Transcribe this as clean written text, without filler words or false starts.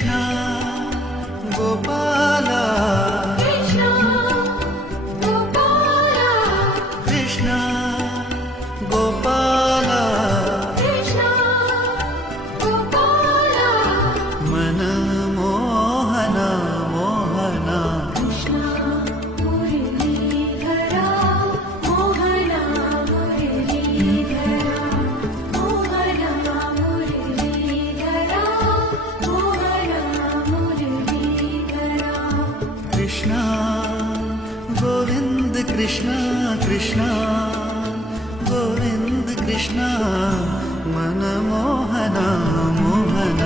Krishna Gopala Krishna Gopala Krishna Gopala Krishna Gopala మనమోహన Mohana Krishna Muralidhara Mohana Muralidhara Mohana Muralidhara Mohana Muralidhara Krishna Govinda Krishna Krishna Govinda Krishna మనమోహన Mohana